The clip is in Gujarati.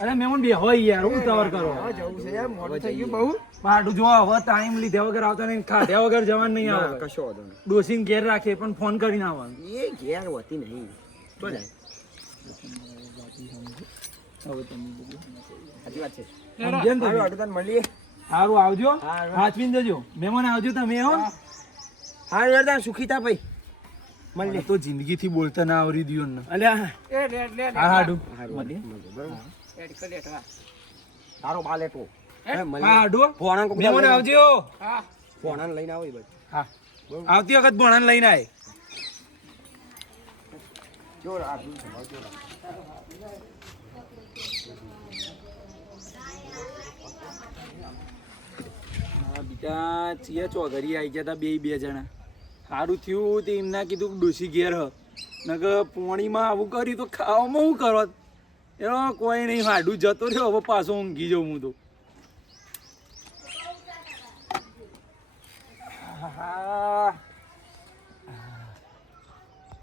અરે મેમન બે હોય યાર હું તવર કરો જવું છે યાર મોડું થઈ ગયું બહુ પાડું જો હવે ટાઈમ લીધા વગર આવતા નહીં ખાધ્યા વગર જવાનું નહીં આવે કશો વાંધો નહીં ડોસીને ઘેર રાખે પણ ફોન કરીને આવવાનું એ ઘેર હોતી નહીં તો જાય સાચી વાત છે સમજ્યા ને તમે? સારું તને મળીએ સારું આવજો હાચવીને જજો મહેમાન આવજો તમે હો હા યાર સુખી થા ભાઈ મને તો જિંદગીથી બોલતા ના આવરી દિયો ને અલ્યા હા હાડું તારો બાલ એટો હા હાડું ફોણાન કોક મહેમાન આવજો ફોણાન લઈને આવો ભાઈ હા આવતી વખત ભણાને લઈને આય જો આ બીજા ચિયા ચોઘરી આવી ગયા હતા બે જણા સારું થયું તે એમના કીધું કે ડોસી ઘેર હ નકર પોણીમાં આવું કર્યું તો ખાવામાં શું કરો એનો કોઈ નહીં હાડું જતો રહ્યો હવે પાછો ઊંઘી જાઉં હું તો